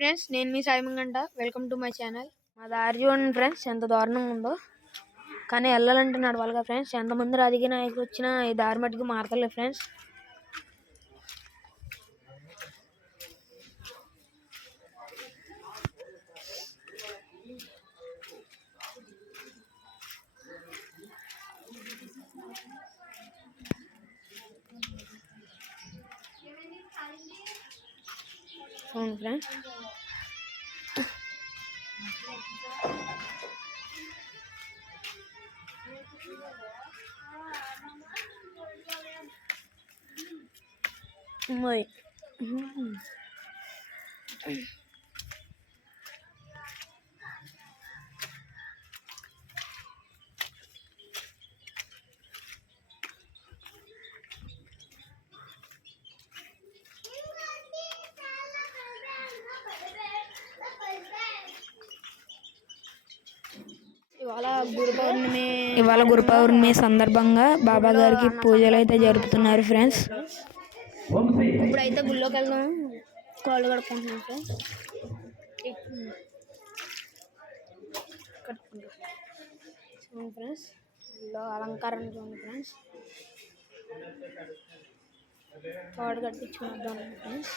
Friends, నేను మీ సాయి మంగంట. Welcome to my channel. మా దారి చూడండి ఫ్రెండ్స్, ఎంత దారుణంగా ఉందో. కానీ వెళ్ళాలంటే నడవాలిగా ఫ్రెండ్స్. ఎంతమంది రాజకీయ నాయకులు వచ్చినా ఈ దారి మట్టుకు మారతలేదు ఫ్రెండ్స్. అవును ఫ్రెండ్స్, ఇవాళ గురు పౌర్ణమి సందర్భంగా బాబా గారికి పూజలు అయితే జరుపుతున్నారు ఫ్రెండ్స్. ఇప్పుడైతే గుళ్ళోకి వెళ్దాం, కాళ్ళు కడుక్కుంటున్నాం ఫ్రెండ్స్. చూడండి ఫ్రెండ్స్, గుళ్ళో అలంకారం చూడండి ఫ్రెండ్స్. కాడు కట్టించుకుంటాం ఫ్రెండ్స్.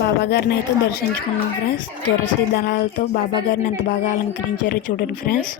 బాబా గారిని అయితే దర్శించుకున్నాం ఫ్రెండ్స్. తులసి దళాలతో బాబా గారిని ఎంత బాగా అలంకరించారో చూడండి ఫ్రెండ్స్.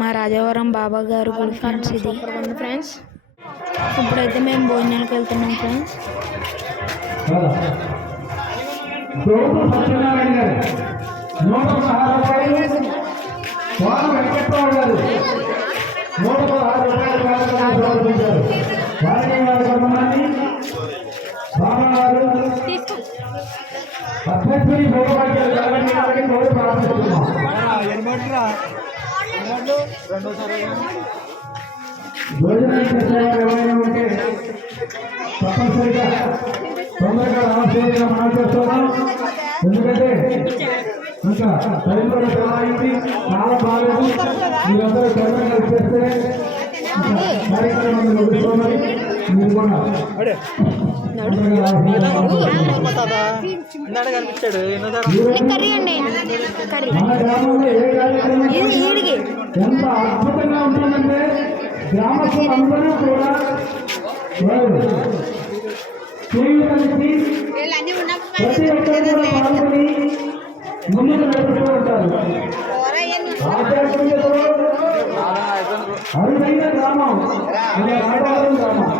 మా రాజవరం బాబా గారు గుడి ఫ్రెండ్స్. ఇది ఫ్రెండ్స్, ఇప్పుడైతే మేము భోజనాలకు వెళ్తున్నాం ఫ్రెండ్స్. తప్పనిసరిగా తొందరగా రావాల్సిందిగా మనం చేస్తున్నాం. ఎందుకంటే ఇంకా టైం కూడా చాలా అయింది, చాలా బాగాలేదు. మీరందరూ తొందరగా చేస్తే కార్యక్రమాన్ని ముగిస్తున్నాయి. మీరు కూడా మన గ్రామంలో ఏ కార్యక్రమం ఎంత అద్భుతంగా ఉంటుందంటే గ్రామస్తులందరూ కూడా ప్రతి ఒక్కరు కూడా పాల్గొని ముందుకు నడుపుతూ ఉంటారు. ఆధ్యాత్మికతలో అరుదైన గ్రామం మన రాఘవరం గ్రామం.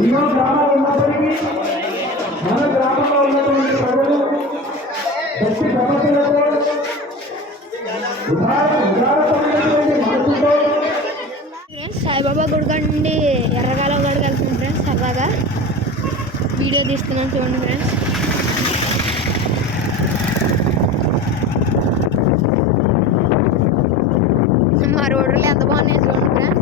ఎన్నో గ్రామాలు ఉన్నప్పటికీ మన గ్రామంలో ఉన్నటువంటి ప్రజలు భక్తి సమస్యలతో ఉదారమైనటువంటి మనసుతో సాయిబాబా గుడి నుండి ఎర్రగాలం గడికి వెళ్తున్నాం ఫ్రెండ్స్. సరదాగా వీడియో తీస్తున్నాను చూడండి ఫ్రెండ్స్. మా రోడ్లు ఎంత బాగున్నాయి చూడండి ఫ్రెండ్స్.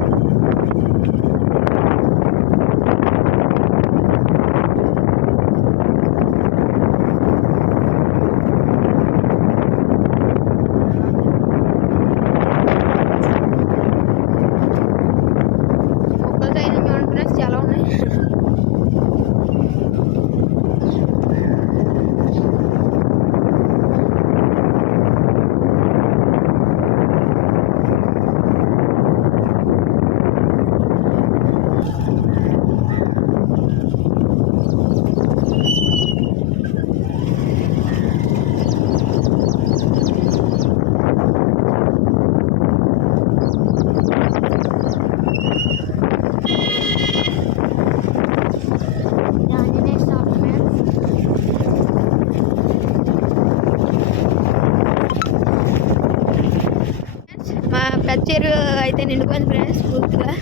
నీరు అయితే నిండిపోయింది ఫ్రెండ్స్ పూర్తిగా.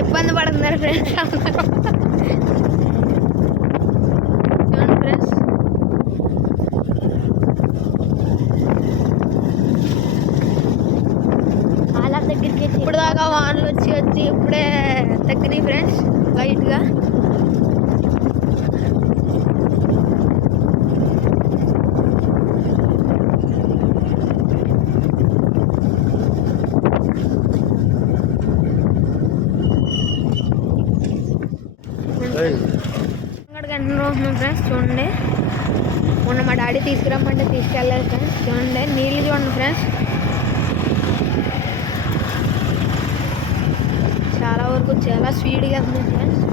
ఇబ్బంది పడుతున్నారు ఫ్రెండ్స్ అందరూ. చూడండి ఫ్రెండ్స్, చాలా దగ్గరికి ఇప్పుడు దాకా వానలు వచ్చి ఇప్పుడే తగ్గినాయి ఫ్రెండ్స్ లైట్గా. అక్కడికి ఎంటున్నాం ఫ్రెండ్స్. చూడండి, మొన్న మా డాడీ తీసుకురమ్మంటే తీసుకెళ్ళలేదు ఫ్రెండ్స్. చూడండి నీళ్ళు చూడండి ఫ్రెండ్స్, చాలా వరకు చాలా స్పీడ్గా ఉంది ఫ్రెండ్స్.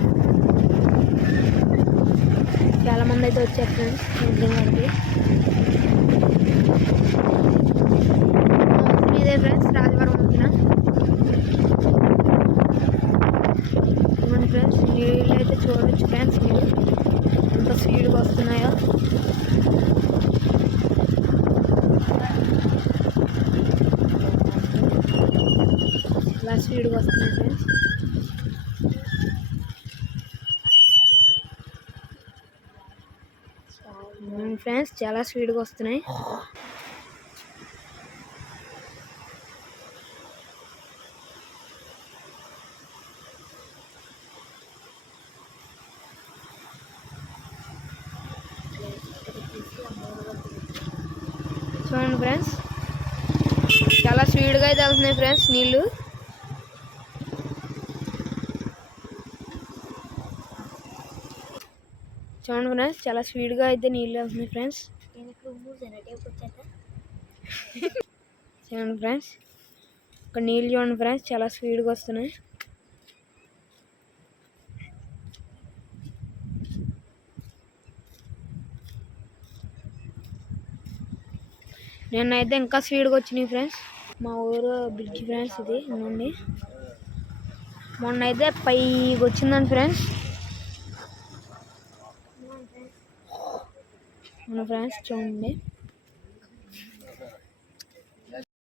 చాలా మంది అయితే వచ్చారు ఫ్రెండ్స్ వాడికి. ఇదే ఫ్రెండ్స్ రాజవరం వచ్చిన. చూడండి ఫ్రెండ్స్, నీళ్ళు అయితే చూడవచ్చు ఫ్రెండ్స్ మీరు ఎంత స్పీడ్గా వస్తున్నాయో. చాలా స్పీడ్గా వస్తున్నాయి ఫ్రెండ్స్. ఫ్రెండ్స్ చాలా స్పీడ్గా వస్తున్నాయి. చూడండి ఫ్రెండ్స్, చాలా స్పీడ్గా అయితే వెళ్తున్నాయి ఫ్రెండ్స్ నీళ్ళు. చూడండి ఫ్రెండ్స్, చాలా స్పీడ్గా అయితే నీళ్ళు వెళ్తున్నాయి ఫ్రెండ్స్. చూడండి ఫ్రెండ్స్, ఇక్కడ నీళ్ళు చూడండి ఫ్రెండ్స్, చాలా స్పీడ్గా వస్తున్నాయి. నిన్నైతే ఇంకా స్పీడ్గా వచ్చినాయి ఫ్రెండ్స్. మా ఊరు బ్రిడ్జ్ ఫ్రెండ్స్ ఇది నుండి. మొన్న అయితే పైకి వచ్చిందండి ఫ్రెండ్స్. ఫ్రెండ్స్ చూడండి,